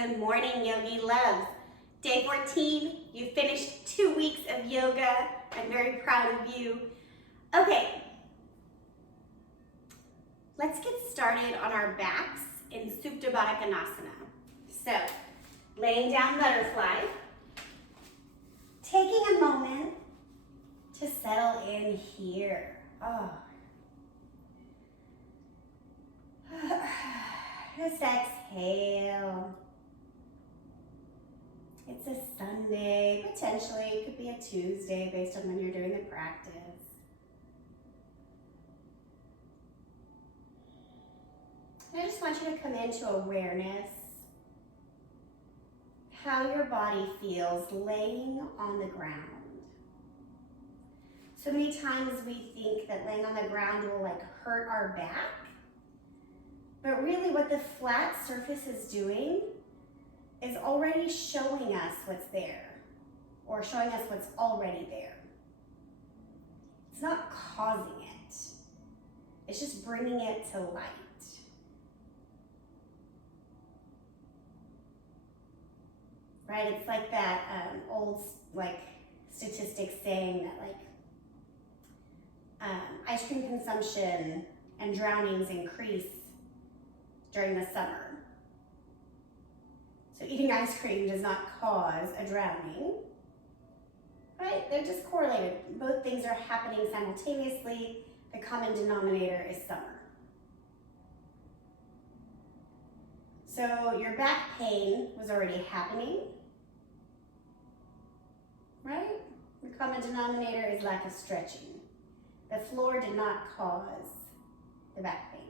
Good morning, Yogi Loves. Day 14, you finished 2 weeks of yoga. I'm very proud of you. Okay, let's get started on our backs in Supta Baddha Konasana. So, laying down butterfly, taking a moment to settle in here. Just exhale. It's a Sunday, potentially. It could be a Tuesday based on when you're doing the practice. I just want you to come into awareness how your body feels laying on the ground. So many times we think that laying on the ground will hurt our back, but really what the flat surface is doing is already showing us what's there, or showing us what's already there. It's not causing it. It's just bringing it to light. Right? It's like that old statistic saying that ice cream consumption and drownings increase during the summer. So eating ice cream does not cause a drowning, right? They're just correlated. Both things are happening simultaneously. The common denominator is summer. So your back pain was already happening, right? The common denominator is lack of stretching. The floor did not cause the back pain.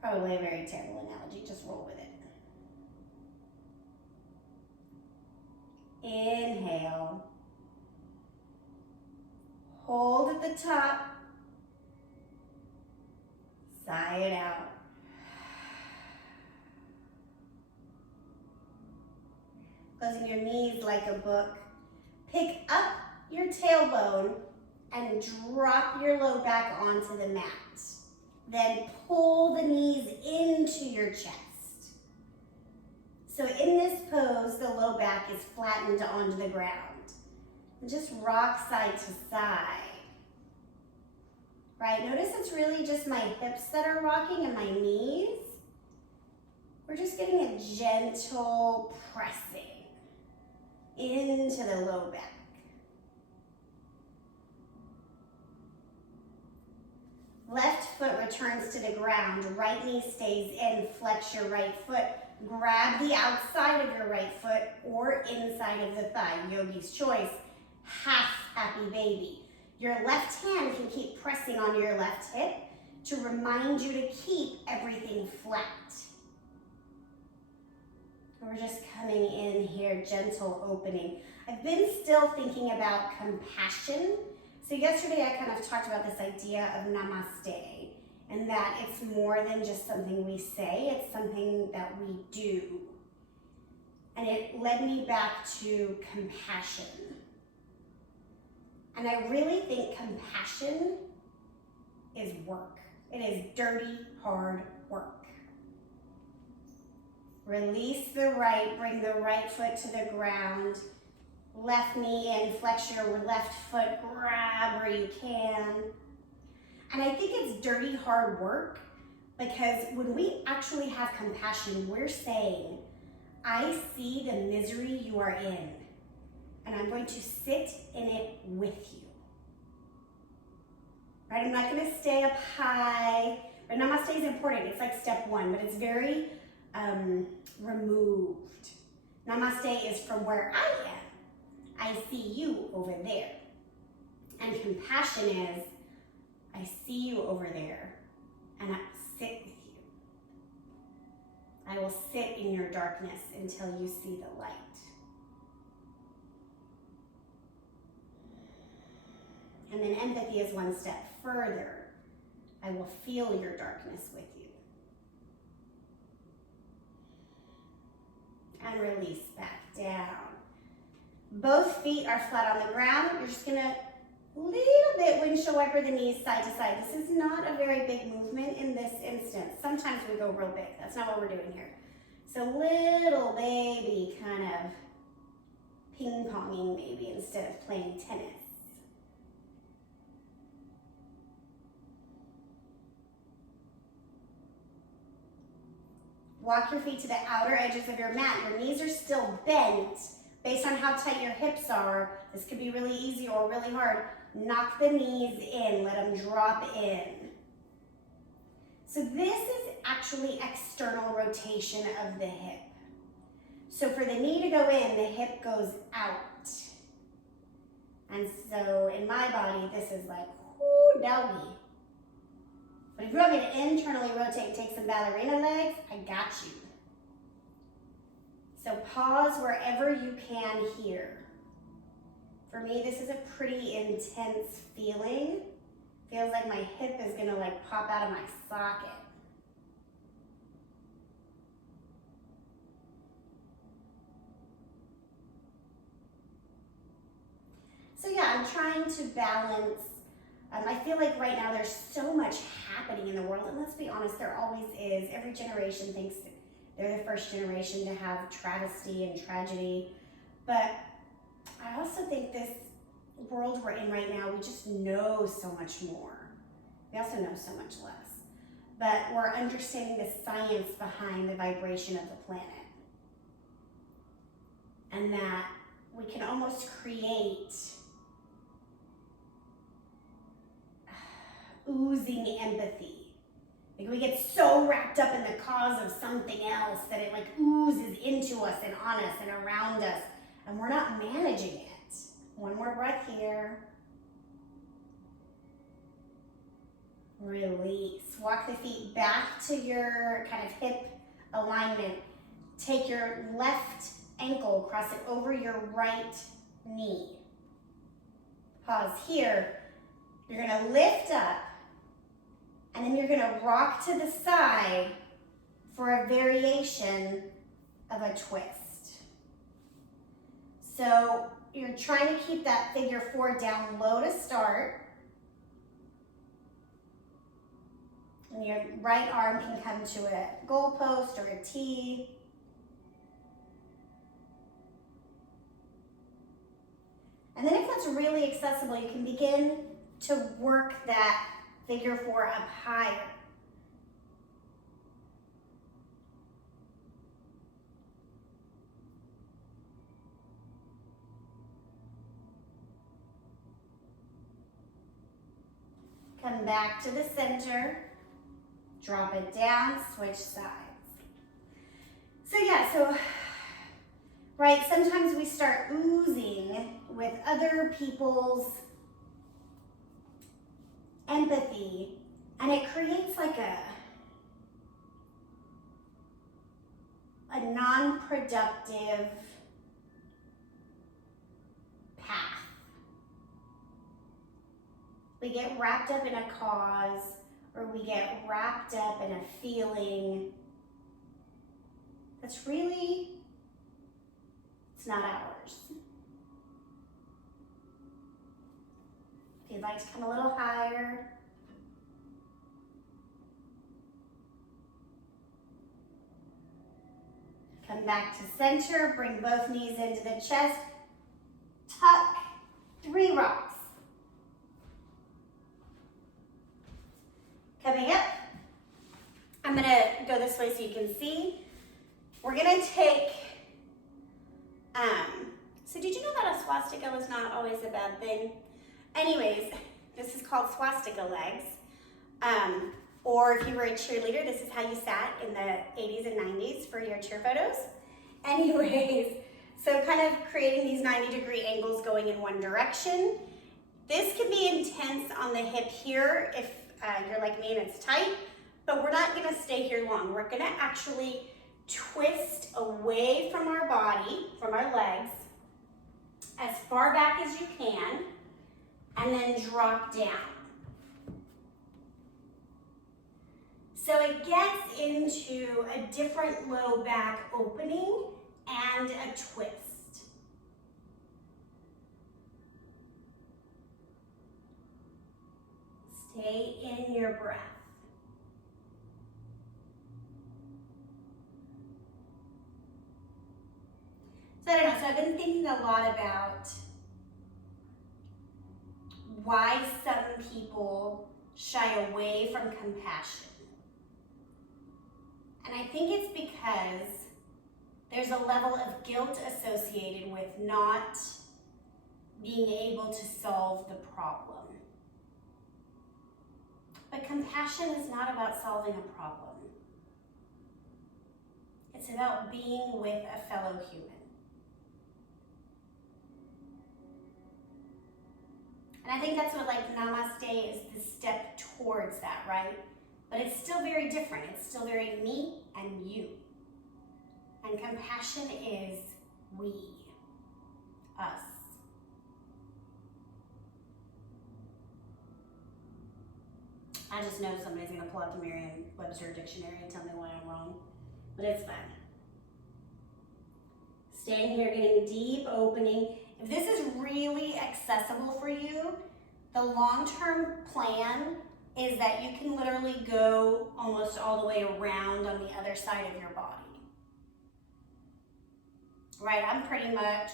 Probably a very terrible analogy, just roll with it. Inhale. Hold at the top. Sigh it out. Closing your knees like a book. Pick up your tailbone and drop your low back onto the mat. Then pull the knees into your chest. So in this pose, the low back is flattened onto the ground. And just rock side to side. Right, notice it's really just my hips that are rocking and my knees. We're just getting a gentle pressing into the low back. Left foot returns to the ground, right knee stays in, flex your right foot, grab the outside of your right foot or inside of the thigh, yogi's choice, half happy baby. Your left hand can keep pressing on your left hip to remind you to keep everything flat. We're just coming in here, gentle opening. I've been still thinking about compassion. So yesterday I kind of talked about this idea of namaste, and that it's more than just something we say, it's something that we do. And it led me back to compassion. And I really think compassion is work. It is dirty, hard work. Release the right, bring the right foot to the ground. Left knee in, flex your left foot, grab where you can. And I think it's dirty, hard work because when we actually have compassion, we're saying, I see the misery you are in, and I'm going to sit in it with you. Right? I'm not going to stay up high. But namaste is important. It's like step one, but it's very removed. Namaste is from where I am. I see you over there. And compassion is, I see you over there, and I sit with you. I will sit in your darkness until you see the light. And then empathy is one step further. I will feel your darkness with you. And release back down. Both feet are flat on the ground. You're just gonna little bit windshield wiper the knees side to side. This is not a very big movement in this instance. Sometimes we go real big. That's not what we're doing here. So little baby kind of ping-ponging maybe instead of playing tennis. Walk your feet to the outer edges of your mat. Your knees are still bent based on how tight your hips are. This could be really easy or really hard. Knock the knees in, let them drop in. So this is actually external rotation of the hip. So for the knee to go in, the hip goes out. And so in my body, this is like, whoo, doggy. But if you want me to internally rotate, take some ballerina legs, I got you. So pause wherever you can here. For me, this is a pretty intense feeling. Feels like my hip is gonna like pop out of my socket. So yeah, I'm trying to balance. I feel like right now there's so much happening in the world, and let's be honest, there always is. Every generation thinks they're the first generation to have travesty and tragedy. But I also think this world we're in right now, we just know so much more. We also know so much less. But we're understanding the science behind the vibration of the planet. And that we can almost create oozing empathy. Like we get so wrapped up in the cause of something else that it like oozes into us and on us and around us, and we're not managing it. One more breath here. Release. Walk the feet back to your kind of hip alignment. Take your left ankle, cross it over your right knee. Pause here. You're gonna lift up, and then you're gonna rock to the side for a variation of a twist. So you're trying to keep that figure 4 down low to start. And your right arm can come to a goalpost or a tee. And then if that's really accessible, you can begin to work that figure 4 up higher. Come back to the center, drop it down, switch sides. So yeah, right, sometimes we start oozing with other people's empathy, and it creates like a non-productive path. We get wrapped up in a cause, or we get wrapped up in a feeling that's really, it's not ours. If you'd like to come a little higher, come back to center, bring both knees into the chest, tuck, 3 rocks. Coming up, I'm gonna go this way so you can see. We're gonna take, so did you know that a swastika was not always a bad thing? Anyways, this is called swastika legs. Or if you were a cheerleader, this is how you sat in the 80s and 90s for your cheer photos. Anyways, so kind of creating these 90-degree angles going in one direction. This can be intense on the hip here if you're like me and it's tight, but we're not gonna stay here long. We're gonna actually twist away from our body, from our legs, as far back as you can, and then drop down. So it gets into a different low back opening and a twist. Stay in your breath. So I don't know, so I've been thinking a lot about why some people shy away from compassion. And I think it's because there's a level of guilt associated with not being able to solve the problem. But compassion is not about solving a problem. It's about being with a fellow human. And I think that's what namaste is, the step towards that, right? But it's still very different. It's still very me and you. And compassion is we, us. I just know somebody's gonna pull out the Merriam-Webster dictionary and tell me why I'm wrong, but it's fine. Staying here, getting deep opening. If this is really accessible for you, the long-term plan is that you can literally go almost all the way around on the other side of your body. Right, I'm pretty much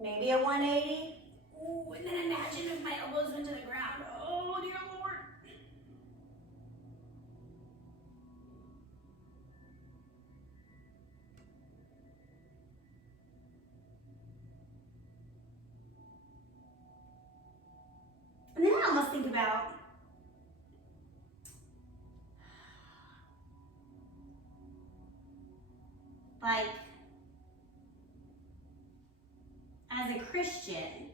maybe a 180. Ooh, and then imagine if my elbows went to the ground. Oh, dear Lord. And then I almost think about as a Christian,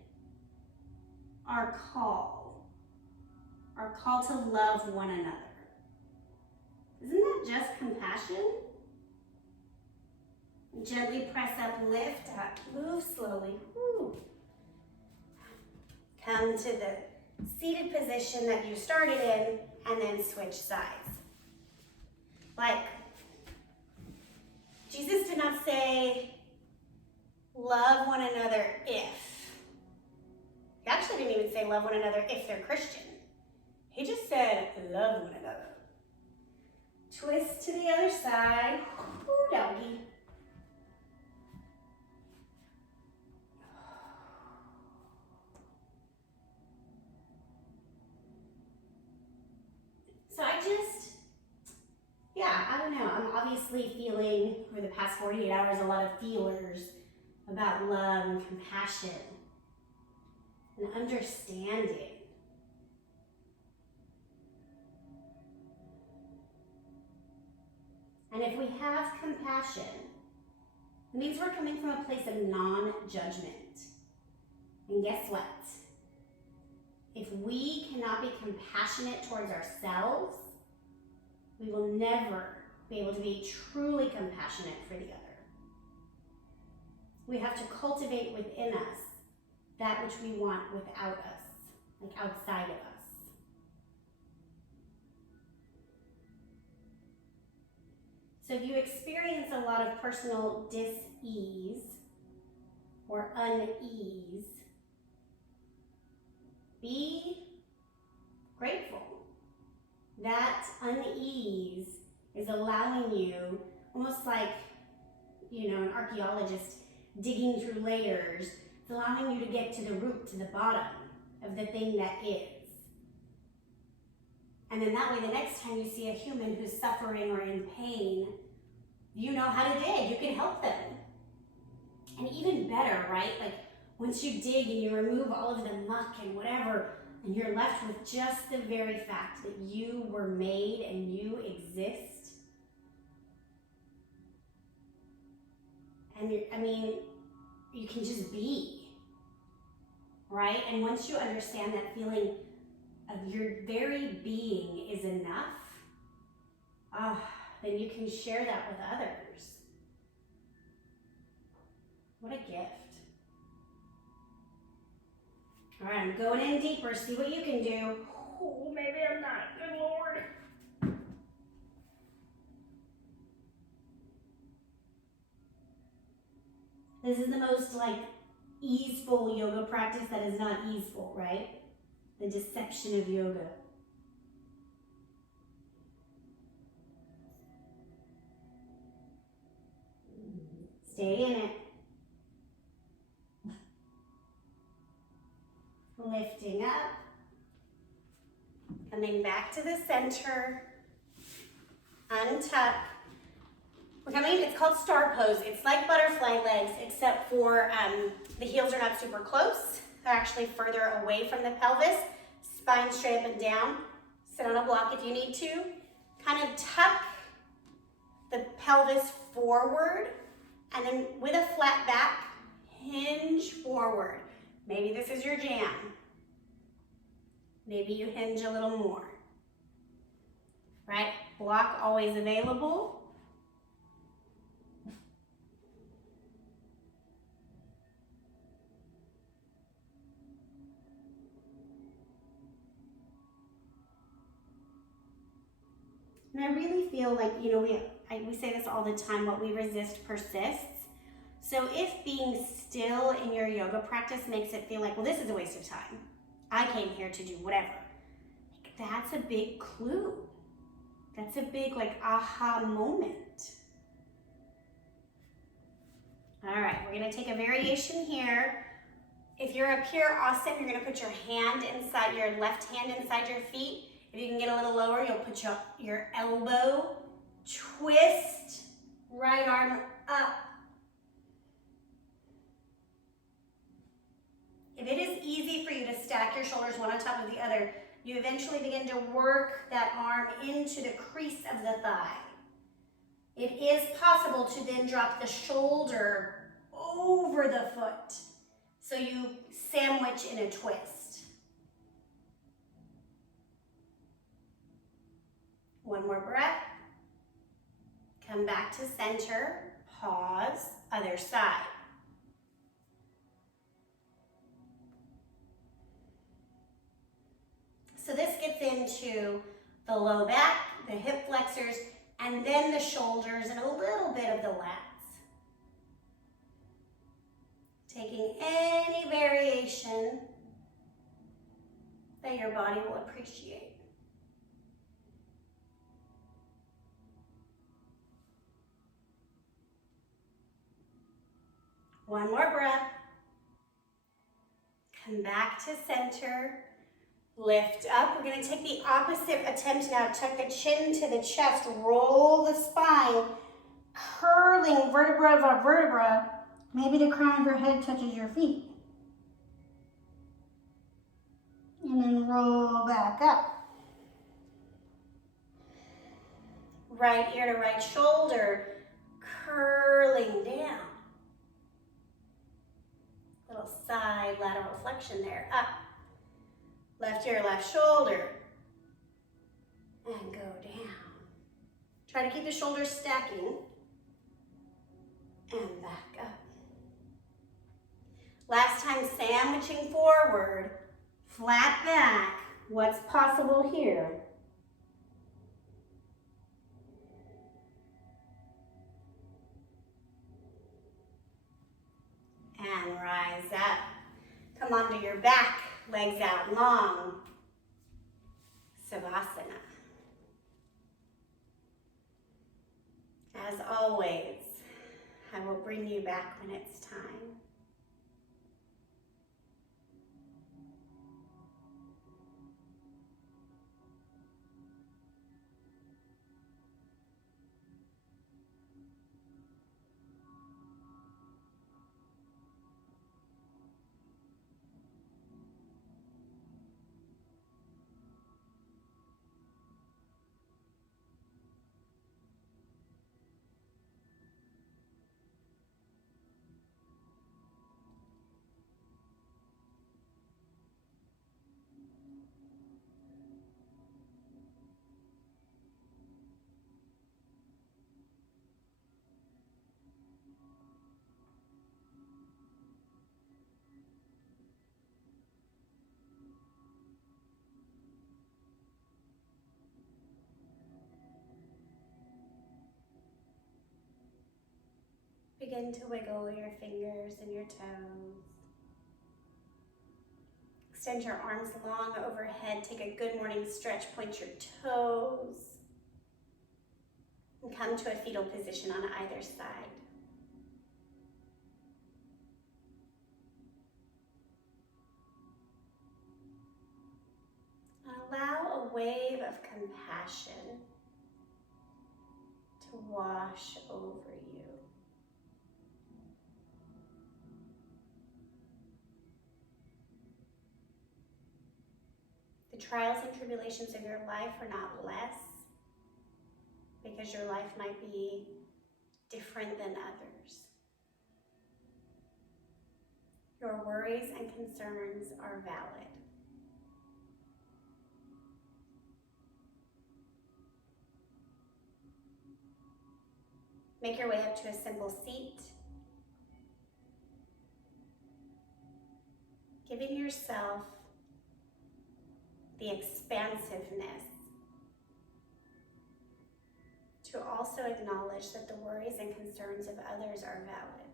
our call to love one another. Isn't that just compassion? Gently press up, lift up, move slowly. Woo. Come to the seated position that you started in, and then switch sides. Jesus did not say, love one another if. He actually didn't even say love one another if they're Christian. He just said, love one another. Twist to the other side. Ooh, doggy. So I don't know. I'm obviously feeling, for the past 48 hours, a lot of feelers about love and compassion and understanding. And if we have compassion, it means we're coming from a place of non-judgment. And guess what? If we cannot be compassionate towards ourselves, we will never be able to be truly compassionate for the other. We have to cultivate within us that which we want without us, outside of us. So if you experience a lot of personal dis-ease or unease, be grateful. That unease is allowing you, almost like, an archaeologist digging through layers, it's allowing you to get to the root, to the bottom of the thing that is. And then that way, the next time you see a human who's suffering or in pain, you know how to dig, you can help them. And even better, right? Once you dig and you remove all of the muck and whatever, and you're left with just the very fact that you were made and you exist. And you can just be, right? And once you understand that feeling of your very being is enough, then you can share that with others. What a gift. All right, I'm going in deeper. See what you can do. Oh, maybe I'm not. Good Lord. This is the most easeful yoga practice that is not easeful, right? The deception of yoga. Stay in it. Lifting up. Coming back to the center. Untuck. We're coming, it's called star pose. It's like butterfly legs, except for the heels are not super close. They're actually further away from the pelvis. Spine straight up and down. Sit on a block if you need to. Kind of tuck the pelvis forward, and then with a flat back, hinge forward. Maybe this is your jam. Maybe you hinge a little more. Right? Block always available. And I really feel like, you know, we say this all the time, what we resist persists. So if being still in your yoga practice makes it feel like, well, this is a waste of time. I came here to do whatever. That's a big clue. That's a big aha moment. All right, we're gonna take a variation here. If you're up here, awesome, you're gonna put your hand inside, your left hand inside your feet. If you can get a little lower, you'll put your elbow, twist, right arm up. If it is easy for you to stack your shoulders one on top of the other, you eventually begin to work that arm into the crease of the thigh. It is possible to then drop the shoulder over the foot, so you sandwich in a twist. One more breath. Come back to center, pause, other side. So this gets into the low back, the hip flexors, and then the shoulders and a little bit of the lats. Taking any variation that your body will appreciate. One more breath. Come back to center. Lift up. We're going to take the opposite attempt now. Tuck the chin to the chest. Roll the spine. Curling vertebra above vertebra. Maybe the crown of your head touches your feet. And then roll back up. Right ear to right shoulder. Curling down. Little side lateral flexion there. Up. Left ear, left shoulder. And go down. Try to keep the shoulders stacking. And back up. Last time, sandwiching forward. Flat back. What's possible here? And rise up. Come onto your back, legs out long. Savasana. As always, I will bring you back when it's time. Begin to wiggle your fingers and your toes. Extend your arms long overhead. Take a good morning stretch. Point your toes. And come to a fetal position on either side. And allow a wave of compassion to wash over you. The trials and tribulations of your life are not less, because your life might be different than others. Your worries and concerns are valid. Make your way up to a simple seat, giving yourself the expansiveness to also acknowledge that the worries and concerns of others are valid.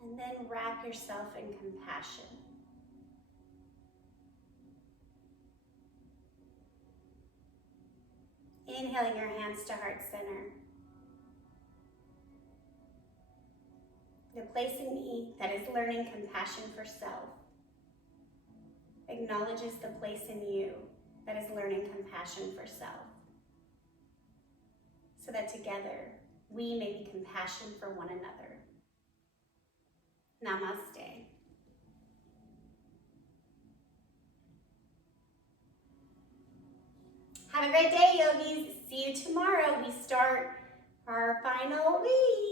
And then wrap yourself in compassion. Inhaling your hands to heart center. The place in me that is learning compassion for self acknowledges the place in you that is learning compassion for self, so that together we may be compassion for one another. Namaste. Have a great day, yogis. See you tomorrow. We start our final week.